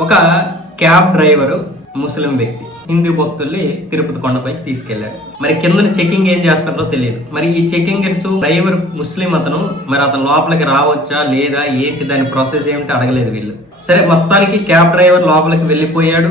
ఒక cab driver ముస్లిం వ్యక్తి. హిందూ భక్తుల్ని తిరుపతి కొండపైకి తీసుకెళ్ళారు. మరి కింద చెకింగ్ ఏం చేస్తారో తెలియదు. మరి ఈ చెకింగర్స్ డ్రైవర్ ముస్లిం అతను. మరి అతను లోపలికి రావచ్చా? లేదా ఏంటి? దాని ప్రాసెస్ ఏమిటి? అడగలేదు వీళ్ళు. సరే మొత్తానికి క్యాబ్ డ్రైవర్ లోపలికి వెళ్ళిపోయాడు.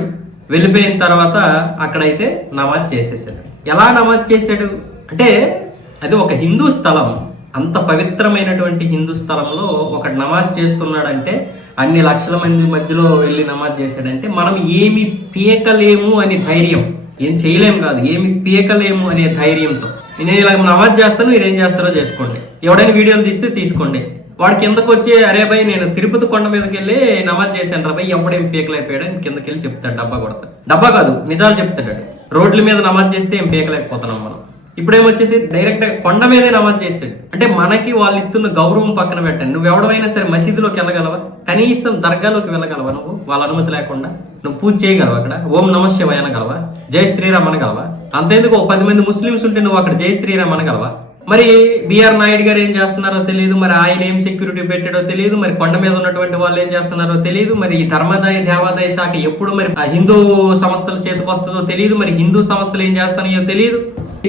వెళ్ళిపోయిన తర్వాత అక్కడైతే నమాజ్ చేసేసాడు. ఎలా నమాజ్ చేశాడు? అంటే అది ఒక హిందూ స్థలం. అంత పవిత్రమైనటువంటి హిందూ స్థలంలో ఒక నమాజ్ చేస్తున్నాడంటే అన్ని లక్షల మంది మధ్యలో వెళ్ళి నమాజ్ చేశాడంటే మనం ఏమి పీకలేము అని ధైర్యం. ఏం చేయలేము కాదు. ఏమి పీకలేము అనే ధైర్యంతో. నేను ఇలా నమాజ్ చేస్తాను మీరు ఏం చేస్తారో చేసుకోండి. ఎవడైనా వీడియోలు తీస్తే తీసుకోండి. వాడు కిందకు వచ్చి అరే భయ్ నేను తిరుపతి కొండ మీదకి వెళ్ళి నమాజ్ చేశాను రా భయ్ ఎప్పుడేం పీకలైపోయాడు కిందకి వెళ్ళి చెప్తాడు డబ్బా కొడతాడు. డబ్బా కాదు నిజాలు చెప్తాడు రోడ్ల మీద నమాజ్ చేస్తే ఏం పీకలేకపోతున్నాం మనం. ఇప్పుడేమొచ్చేసి డైరెక్ట్ కొండ మీదే నమాజ్ చేసాడు అంటే మనకి వాళ్ళు ఇస్తున్న గౌరవం పక్కన పెట్టండి. నువ్వు ఎవడమైనా సరే మసీదులోకి వెళ్ళగలవా? కనీసం దర్గాలోకి వెళ్ళగలవా నువ్వు? వాళ్ళ అనుమతి లేకుండా. నువ్వు పూజ చేయగలవా అక్కడ? ఓం నమ శివాయ అనగలవా? జై శ్రీరామ్ అనగలవా? అంతేందుకు ఓ పది మంది ముస్లిమ్స్ ఉంటే నువ్వు అక్కడ జై శ్రీరామ్ అనగలవా? మరి బిఆర్ నాయుడు గారు ఏం చేస్తున్నారో తెలియదు. మరి ఆయన ఏం సెక్యూరిటీ పెట్టాడో తెలియదు. మరి కొండ మీద ఉన్నటువంటి వాళ్ళు ఏం చేస్తున్నారో తెలియదు. మరి ఈ ధర్మాదాయ దేవాదాయ శాఖ ఎప్పుడు మరి హిందూ సంస్థల చేతికి వస్తుందో తెలియదు. మరి హిందూ సంస్థలు ఏం చేస్తున్నాయో తెలియదు.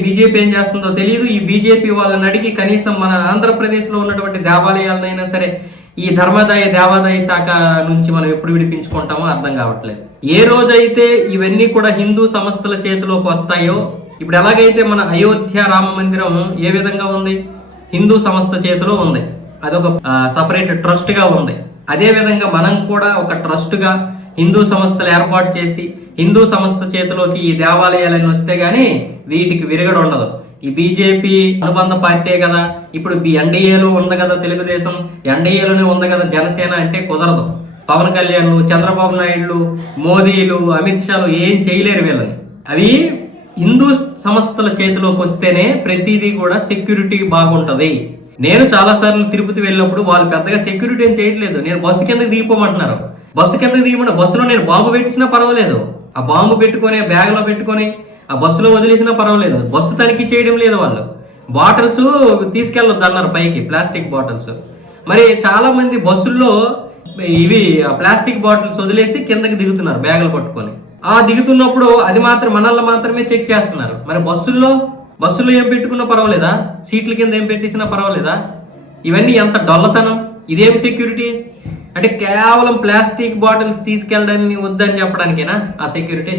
బీజేపీ ఏం చేస్తుందో తెలియదు ఈ బీజేపీ వాళ్ళని అడిగి కనీసం మన ఆంధ్రప్రదేశ్లో ఉన్నటువంటి దేవాలయాలనైనా సరే ఈ ధర్మాదాయ దేవాదాయ శాఖ నుంచి మనం ఎప్పుడు విడిపించుకుంటామో అర్థం కావట్లేదు. ఏ రోజైతే ఇవన్నీ కూడా హిందూ సంస్థల చేతిలోకి వస్తాయో ఇప్పుడు ఎలాగైతే మన అయోధ్య రామ మందిరం ఏ విధంగా ఉంది? హిందూ సంస్థ చేతిలో ఉంది. అదొక సపరేట్ ట్రస్ట్గా ఉంది. అదే విధంగా మనం కూడా ఒక ట్రస్ట్గా హిందూ సంస్థలు ఏర్పాటు చేసి హిందూ సంస్థ చేతిలోకి ఈ దేవాలయాలన్నీ వస్తే గానీ వీటికి విరగడ ఉండదు. ఈ బీజేపీ అనుబంధ పార్టీ కదా ఇప్పుడు ఎన్డీఏలో ఉంది కదా తెలుగుదేశం ఎన్డీఏలోనే ఉంది కదా జనసేన అంటే కుదరదు. పవన్ కళ్యాణ్ చంద్రబాబు నాయుడు మోదీలు అమిత్ షాలు ఏం చేయలేరు వీళ్ళని. అవి హిందూ సంస్థల చేతిలోకి వస్తేనే ప్రతిదీ కూడా సెక్యూరిటీ బాగుంటుంది. నేను చాలాసార్లు తిరుపతి వెళ్ళినప్పుడు వాళ్ళు పెద్దగా సెక్యూరిటీ ఏం చేయట్లేదు. నేను బస్సు కిందకి దిగిపోమంటున్నారు. బస్సు కిందకి దిగమన్న బస్సులో నేను బాబు పెట్టినా పర్వాలేదు. ఆ బాంబు పెట్టుకొని బ్యాగ్లో పెట్టుకొని ఆ బస్సులో వదిలేసినా పర్వాలేదు. బస్సు తనిఖీ చేయడం లేదు వాళ్ళు. బాటిల్స్ తీసుకెళ్ళొద్దు అన్నారు పైకి ప్లాస్టిక్ బాటిల్స్. మరి చాలామంది బస్సుల్లో ఇవి ఆ ప్లాస్టిక్ బాటిల్స్ వదిలేసి కిందకి దిగుతున్నారు బ్యాగులు పట్టుకొని. ఆ దిగుతున్నప్పుడు అది మాత్రం మనల్ని మాత్రమే చెక్ చేస్తున్నారు. మరి బస్సుల్లో బస్సులో ఏం పెట్టుకున్నా పర్వాలేదా? సీట్ల కింద ఏం పెట్టేసినా పర్వాలేదా? ఇవన్నీ ఎంత డొల్లతనం? ఇదేం సెక్యూరిటీ అంటే కేవలం ప్లాస్టిక్ బాటిల్స్ తీసుకెళ్ళడాన్ని వద్దని చెప్పడానికేనా ఆ సెక్యూరిటీ?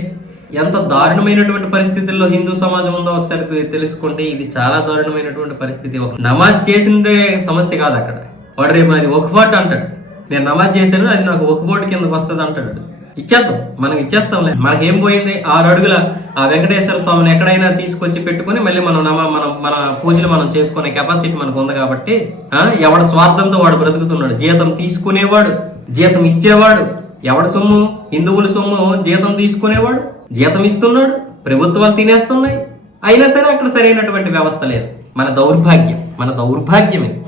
ఎంత దారుణమైనటువంటి పరిస్థితుల్లో హిందూ సమాజం ఉందో ఒకసారి తెలుసుకుంటే ఇది చాలా దారుణమైనటువంటి పరిస్థితి. ఒక నమాజ్ చేసిందే సమస్య కాదు అక్కడ. వాడు రేపు అది ఒక ఫోట్ అంటాడు. నేను నమాజ్ చేశాను అది నాకు ఒక ఫోట్ కింద వస్తుంది అంటాడు ఇచ్చేద్దాం. మనం ఇచ్చేస్తాంలే. మనకేం పోయింది? ఆరు అడుగుల ఆ వెంకటేశ్వర స్వామిని ఎక్కడైనా తీసుకొచ్చి పెట్టుకొని మళ్ళీ మనం నమ మనం మన పూజలు మనం చేసుకునే కెపాసిటీ మనకు ఉంది కాబట్టి ఎవడ స్వార్థంతో వాడు బ్రతుకుతున్నాడు? జీతం తీసుకునేవాడు జీతం ఇచ్చేవాడు. ఎవడ సొమ్ము? హిందువుల సొమ్ము జీతం తీసుకునేవాడు జీతం ఇస్తున్నాడు ప్రభుత్వాలు తినేస్తున్నాయి. అయినా సరే అక్కడ సరైనటువంటి వ్యవస్థ లేదు. మన దౌర్భాగ్యం మన దౌర్భాగ్యం ఇది